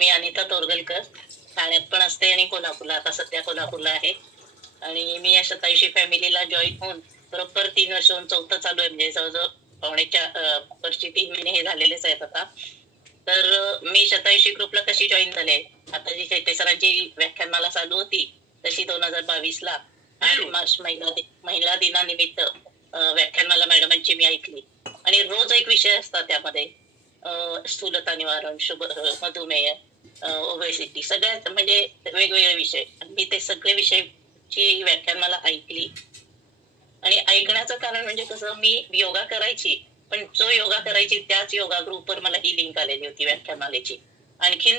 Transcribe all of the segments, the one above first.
मी अनिता तोरगलकर. ठाण्यात पण असते आणि कोल्हापूरला आता सध्या कोल्हापूरला आहे. आणि मी या शतायुषी फॅमिलीला जॉईन होऊन बरोबर तीन वर्ष होऊन चौथं चालू आहे. म्हणजे जवळजवळ पावणेच्या अं, वरची तीन महिने हे झालेलेच आहेत आता. तर मी शतायुषी ग्रुपला कशी जॉईन झाले आता जी शेट्टे सरांची व्याख्यानमाला चालू होती तशी दोन हजार बावीस ला आठ मार्च महिला महिला दिनानिमित्त व्याख्यानमाला मॅडमांची मी ऐकली. आणि रोज एक विषय असतात त्यामध्ये. स्थूलता निवारण शुभ मधुमेह. ओबेसिटी सगळ्यात म्हणजे वेगवेगळे विषय. मी ते सगळे विषयची व्याख्यान मला ऐकली. आणि ऐकण्याचं कारण म्हणजे कसं मी योगा करायची पण जो योगा करायची त्याच योगा ग्रुपवर मला ही लिंक आलेली होती व्याख्यानमालेची. आणखीन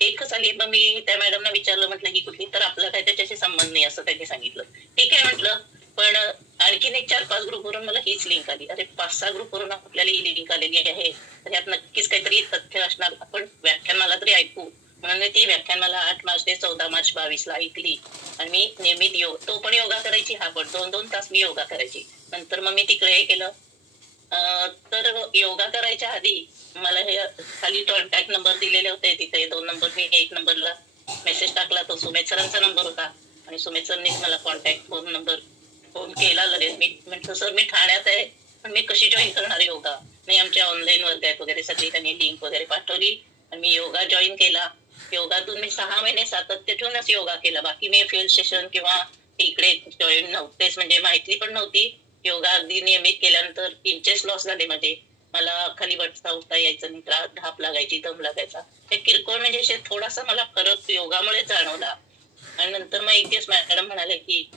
एकच आली मग मी त्या मॅडमना विचारलं म्हटलं ही कुठली? तर आपला काय त्याच्याशी संबंध नाही असं त्यांनी सांगितलं. ठीक आहे म्हटलं. पण आणखीन एक चार पाच ग्रुपवरून मला हीच लिंक आली. अरे पाच सहा ग्रुपवरून आपल्याला ही लिंक आलेली आहे. तर यात नक्कीच काहीतरी तथ्य असणार. आपण व्याख्यानमाला ऐकू. म्हणून ती ती व्याख्यानमाला आठ मार्च ते चौदा मार्च बावीस ला ऐकली. आणि मी नियमित योग तो पण योगा करायची हा पण. दोन दोन तास मी योगा करायची. नंतर मग मी तिकडे हे केलं. तर योगा करायच्या आधी मला हे खाली कॉन्टॅक्ट नंबर दिलेले होते. तिथे दोन नंबर मी एक नंबरला मेसेज टाकला तो सुमेध सरांचा नंबर होता. आणि सुमेध सरनीच मला कॉन्टॅक्ट फोन नंबर फोन केला लगेच. मी म्हटलं सर मी ठाण्यात आहे. पण मी कशी जॉईन करणार योगा? नाही आमच्या ऑनलाईन वर्ग आहेत वगैरे सगळी त्यांनी लिंक वगैरे पाठवली. आणि मी योगा जॉईन केला. योगातून मी सहा महिने सातत्य ठेवूनच योगा केला. बाकी मी फील्ड सेशन किंवा इकडे जॉईन नव्हतेच. म्हणजे माहिती पण नव्हती. योगा अगदी नियमित केल्यानंतर इंचेस लॉस झाले माझे. मला खाली बसता उठता यायचं नाही. त्रास धाप लागायची दम लागायचा. हे किरकोळ म्हणजे असे थोडासा मला फरक योगामुळे जाणवला. आणि नंतर मग एक दिवस मॅडम म्हणाले की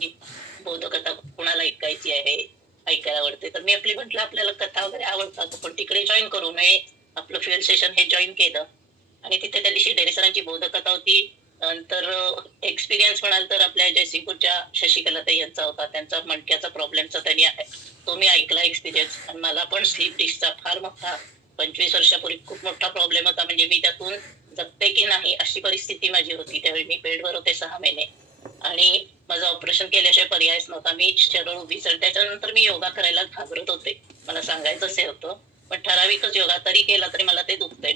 बौद्ध बोधकथा कुणाला ऐकायची आहे? ऐकायला आवडते. तर मी आपली म्हटलं आपल्याला कथा वगैरे आवडतात. पण तिकडे जॉईन करू नये. आपलं फील्ड सेशन हे जॉईन केलं. आणि तिथे त्या दिवशी डेरे सरांची बोधकथा होती. नंतर एक्सपिरियन्स म्हणाल तर आपल्या जयसिंगपूरच्या शशिकला ताई यांचा होता. त्यांचा मणक्याचा प्रॉब्लेमचा त्यांनी तो मी ऐकला एक्सपिरियन्स आणि मला पण स्लीप डिस्कचा फार मोठा पंचवीस वर्षापूर्वी खूप मोठा प्रॉब्लेम होता. म्हणजे मी त्यातून जगते की नाही अशी परिस्थिती माझी होती. त्यावेळी मी बेडवर होते सहा महिने. आणि माझं ऑपरेशन केल्याशिवाय पर्यायच नव्हता. मी चरळ उभी चढ त्याच्यानंतर मी योगा करायला घाबरत होते. मला सांगायचं असे होतं. पण ठराविकच योगा तरी केला तरी मला ते दुखतंय.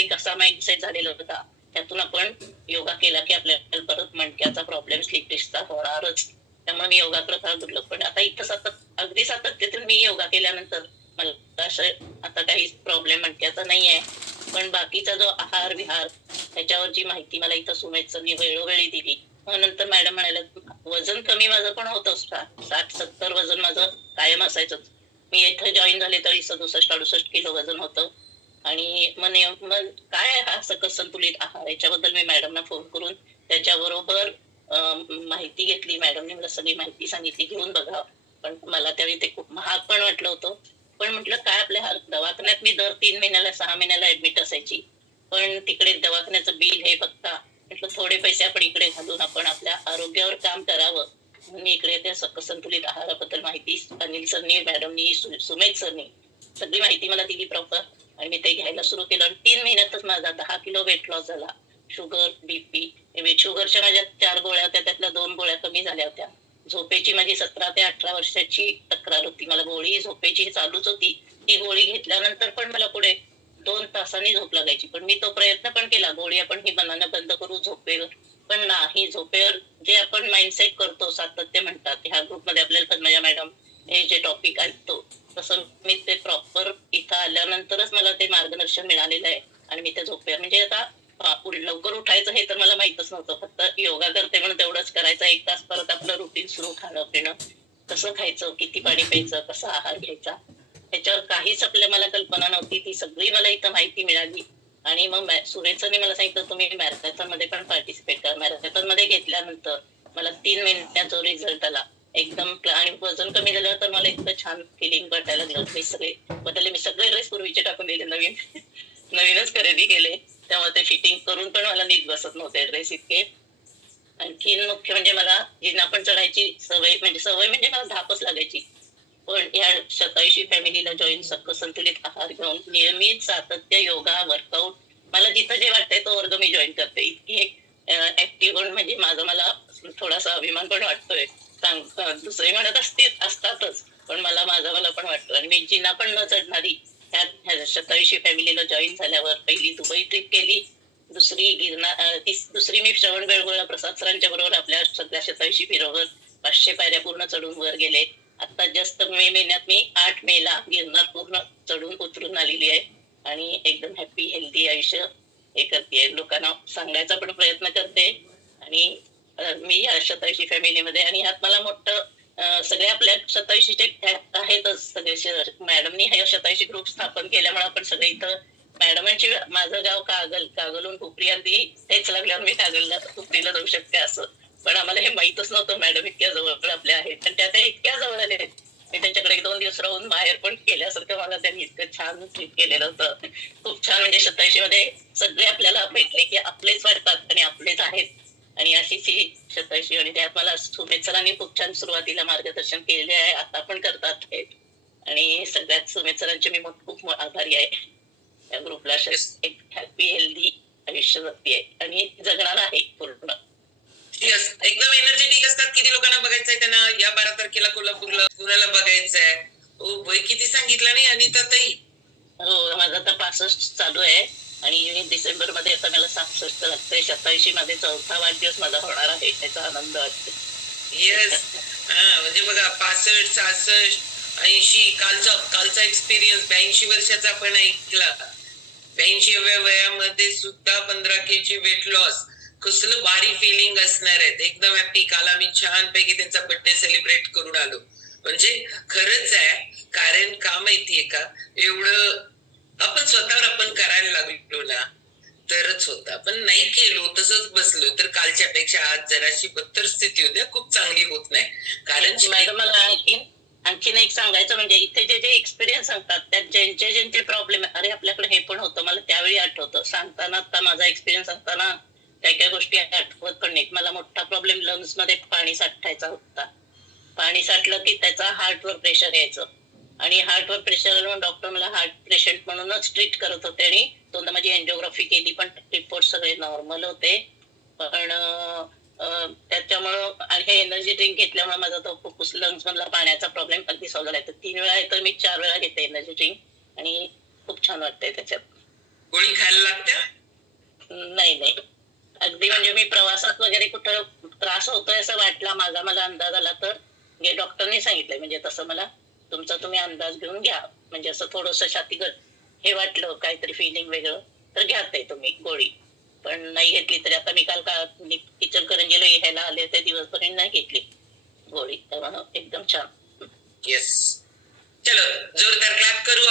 डोक्यात एक असा माइंडसेट झालेला होता त्यातून आपण योगा केला की आपल्याला परत मणक्याचा प्रॉब्लेम स्लीप होणारच. त्यामुळे मी योगाकडे फार दुर्लक्ष पण आता इथं सतत अगदी सातत्यातून मी योगा केल्यानंतर मला असं आता काही प्रॉब्लेम मणक्याचा नाहीये. पण बाकीचा जो आहार विहार त्याच्यावर जी माहिती मला इथं सुमेध सरांनी वेळोवेळी दिली. मग नंतर मॅडम म्हणाल्या वजन कमी माझं पण होत होतं साठ सत्तर वजन माझं कायम असायचं मी इथं जॉईन झाले तरी सदुसष्ट अडुसष्ट किलो वजन होतं. आणि मग मग काय हा सकस संतुलित आहार? याच्याबद्दल मी मॅडमना फोन करून त्याच्याबरोबर माहिती घेतली. मॅडमने मला सगळी माहिती सांगितली. घेऊन बघा. पण मला त्यावेळी ते खूप महाग पण वाटलं होतं. पण म्हटलं काय आपल्या दवाखान्यात मी दर तीन महिन्याला सहा महिन्याला ऍडमिट असायची. पण तिकडे दवाखान्याचं बिल हे बघता म्हटलं थोडे पैसे आपण इकडे घालून आपण आपल्या आरोग्यावर काम करावं. मी इकडे त्या संतुलित आहाराबद्दल माहिती अनिल सरनी मॅडमनी सुमेध सरनी सगळी माहिती मला दिली प्रॉपर आणि मी ते घ्यायला सुरू केलं. आणि तीन महिन्यातच माझा दहा किलो वेट लॉस झाला. शुगर बीपी शुगरच्या माझ्या चार गोळ्या होत्या. त्यातल्या दोन गोळ्या कमी झाल्या होत्या. झोपेची माझी सतरा ते अठरा वर्षाची तक्रार होती. मला गोळी झोपेची चालूच होती. ती गोळी घेतल्यानंतर पण मला पुढे दोन तासांनी झोप लागायची. पण मी तो प्रयत्न पण केला. गोळी आपण ही मनानं बंद करू झोपेवर. पण नाही झोपेवर जे आपण माइंडसेट करतो सातत्य म्हणतात ह्या ग्रुपमध्ये आपल्याला माझ्या मॅडम हे जे टॉपिक ऐकतो तसं मी ते प्रॉपर इथं आल्यानंतरच मला ते मार्गदर्शन मिळालेलं आहे. आणि मी ते झोपे म्हणजे आता लवकर उठायचं हे तर मला माहितच नव्हतं. फक्त योगा करते म्हणून तेवढंच करायचं. एक तास परत आपलं रुटीन सुरू खाणं पिणं. कसं खायचं किती पाणी प्यायचं कसा आहार घ्यायचा? त्याच्यावर काहीच आपल्या मला कल्पना नव्हती. ती सगळी मला इथं माहिती मिळाली. आणि मग सुरेशने मला सांगितलं तुम्ही मॅरेथॉनमध्ये पण पार्टिसिपेट करा. मॅरेथॉनमध्ये घेतल्यानंतर मला तीन महिन्याचा रिझल्ट आला. एकदम आणि वजन कमी झालं तर मला इतकं छान फिलिंग वाटायला लागलं. मी सगळे बदलले. मी सगळे ड्रेस पूर्वीचे टाकून दिले नवीन. नवीनच खरेदी केले. त्यामुळे ते फिटिंग करून पण मला नीट बसत नव्हते ड्रेस इतके. आणखीन मुख्य म्हणजे मला जिना पण चढायची सवय म्हणजे सवय म्हणजे मला धापच लागायची. पण या शतायुषी फॅमिलीला जॉईन सक्क संतुलित आहार घेऊन नियमित सातत्य योगा वर्कआउट मला जिथं जे वाटतंय तो वर्ग मी जॉईन करते. इतकी एक ऍक्टिव्ह म्हणजे माझा मला थोडासा अभिमान पण वाटतोय. सांग दुसरे म्हणत असतील असतातच. पण मला माझा मला पण वाटतं. आणि मी जिना पण न चढणारी ह्या ह्या फॅमिलीला जॉईन झाल्यावर पहिली दुबई ट्रिप केली. दुसरी गिरणार ती दुसरी मी श्रवण बेळगोळा प्रसाद सरांच्या बरोबर आपल्या सध्या शताऐंशी फिरवत पाचशे पायऱ्या पूर्ण चढून वर गेले. आता जास्त मे महिन्यात मी आठ मे ला गिरणार पूर्ण चढून उतरून आलेली आहे. आणि एकदम हॅपी हेल्दी आयुष्य हे करते लोकांना सांगायचा पण प्रयत्न करते. आणि मी या शताऐंशी फॅमिलीमध्ये आणि यात मला मोठं सगळे आपल्या शताऐंशीचे आहेतच सगळे मॅडमनी हे शताऐंशी ग्रुप स्थापन केल्यामुळे आपण सगळे इथं मॅडमांची माझं गाव कागल कागलहून हुपरी अगदी तेच लागल्यावर मी कागलला हुपरीला जाऊ शकते असं. पण आम्हाला हे माहितच नव्हतं मॅडम इतक्या जवळ आपल्या आहेत. पण त्या त्या इतक्या जवळ आले मी त्यांच्याकडे एक दोन दिवस राहून बाहेर पण केल्यासारखं मला त्यांनी इतकं छान ट्रीट केलेलं होतं. खूप छान म्हणजे शताऐंशी मध्ये सगळे आपल्याला भेटले की आपलेच वाटतात आणि आपलेच आहेत. आणि अशीच ही शताऐंशी आणि त्यात मला सुमेध सरांनी खूप छान सुरुवातीला मार्गदर्शन केलेले आहे आता पण करतात आणि सगळ्यात सुमेध सरांचे मी खूप आभारी आहे. या ग्रुपला एक हॅपी हेल्दी आयुष्य जगते आणि जगणार आहे पूर्ण. एकदम एनर्जेटिक असतात. किती लोकांना बघायचंय त्यांना. या बारा तारखेला कोल्हापूरला पुण्याला बघायचंय. ओ किती सांगितलं नाही? अनिता ताई? हो माझं आता पासष्ट चालू आहे. आणि डिसेंबरमध्ये आता मला सहासष्ट लागतंय. शताऐंशी मध्ये चौथा वाढदिवस माझा होणार आहे त्याचा आनंद वाटतो येस हा म्हणजे बघा पासष्ट सहासष्ट ऐंशी कालचा कालचा एक्सपिरियन्स ब्याऐंशी वर्षाचा आपण ऐकला. ब्याऐंशीव्या वयामध्ये सुद्धा पंधरा के जी वेट लॉस कसलं भारी फिलिंग असणार आहेत. एकदम हॅपी काल आम्ही छानपैकी त्यांचा बर्थडे सेलिब्रेट करून आलो. म्हणजे खरंच आहे कारण का माहितीये का? एवढं आपण स्वतःवर आपण करायला लागलो ना तरच होत. आपण नाही केलो तसंच बसलो. तर कालच्या पेक्षा आज जराशी बत्तर स्थिती होती. खूप चांगली होत नाही. कारण मॅडम मला आणखीन आणखीन एक सांगायचं म्हणजे इथे जे जे एक्सपिरियन्स सांगतात त्यात ज्यांचे ज्यांचे प्रॉब्लेम अरे आपल्याकडे हे पण होतं मला त्यावेळी आठवतं. सांगताना आता माझा एक्सपिरियन्स सांगताना काही काही गोष्टी आठवत पण नाहीत. मला मोठा प्रॉब्लेम लंग्समध्ये पाणी साठायचा होता. पाणी साठलं की त्याचा हार्टवर प्रेशर यायचं. आणि हार्टवर प्रेशर डॉक्टर मला हार्ट पेशंट म्हणूनच ट्रीट करत होते आणि दोनदा माझी एन्जिओग्राफी केली पण रिपोर्ट सगळे नॉर्मल होते. पण त्याच्यामुळं आणि हे एनर्जी ड्रिंक घेतल्यामुळे माझा तो फुफ्फुस लंग्स मधला पाण्याचा प्रॉब्लेम अगदी सॉल्व्ह झाला तीन वेळा आहे तर मी चार वेळा घेते एनर्जी ड्रिंक आणि खूप छान वाटतंय त्याच्यात. गोळी खायला लागत्या नाही नाही. अगदी म्हणजे मी प्रवासात वगैरे कुठं त्रास होतोय असं वाटला माझा मला अंदाज आला तर हे डॉक्टरने सांगितलंय म्हणजे तसं मला तुमचा तुम्ही अंदाज घेऊन घ्या. म्हणजे असं थोडस छातीगत हे वाटलं काहीतरी फिलिंग वेगळं तर घ्या ते तुम्ही गोळी. पण नाही घेतली तरी आता मी काल का किचन करंजीला यायला आले ते दिवसपर्यंत नाही घेतली गोळी. तेव्हा एकदम छान. येस चलो जोरदार क्लॅप करू